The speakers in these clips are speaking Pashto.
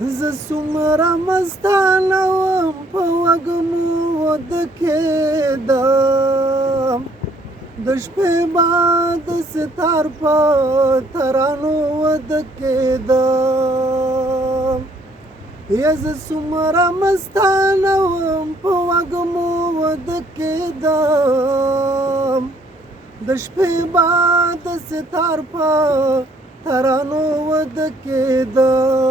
زه څومره مستانه وم په وږمو ودکېدم د شپې بعد ستار په ترانو ودکېدم یا زه څومره مستانه وم په وږمو ودکېدم د شپې بعد ستار په ترانو ودکېدم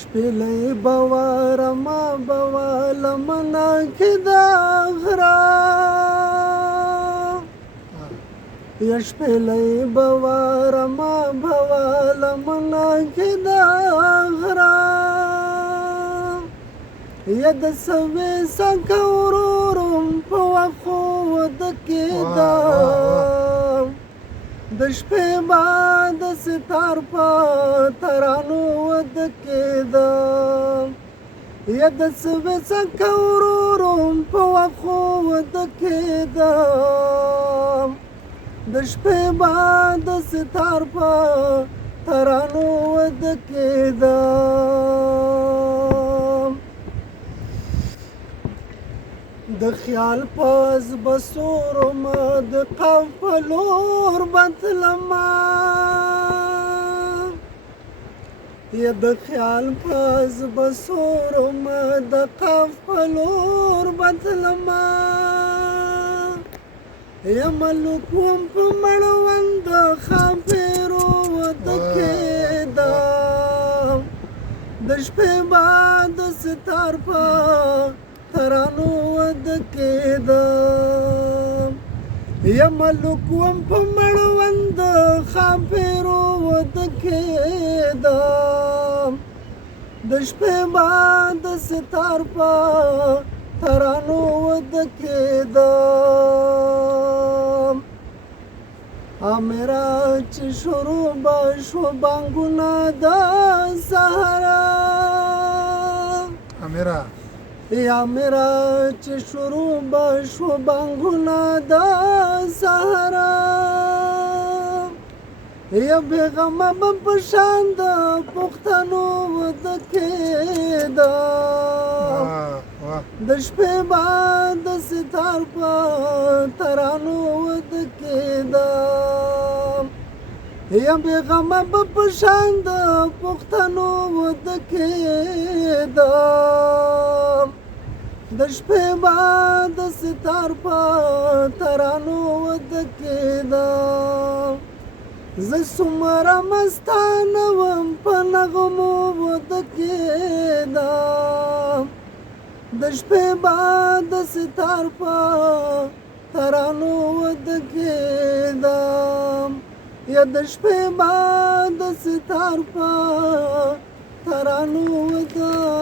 شپېلۍ به وارما به لمنه کې د غره یا شپېلۍ به وارما به لمنه کې د غره یا د سوې څنګه ورورم په وښو ودکېدم د شپې بعد ستار په ترانو ودکېدم یا د سوې څنګه ورورم په وښو ودکېدم د شپې بعد ستار په ترانو ودکېدم د خیال پاس بسورما د قف په لور بتلما یا د خیال پاس بسورما د قف په لور بتلما یا ملک وم په مړوند خاپیرو ودکېدم د شپې بعد ستار په ترانو ودکېدم یا ملک وم په مړوند خاپیرو ودکېدم د شپې بعد ستار په ترانو ودکېدم میرا چې شروع به شو بانګونه د سهاره یا میرا چې شروع به شو بانګونه د سهاره یا بېغمه به په شان د پښتنو ودکېدم د شپې بعد ستار په ترانو ودکېدم یا بېغمه به په شان د پښتنو ودکېدم د شپې بعد ستار په ترانو ودکېدم زه څومره مستانه وم په نغمو ودکېدم د شپې بعد ستار په ترانو ودکېدم یا د شپې بعد ستار په ترانو ودکېدم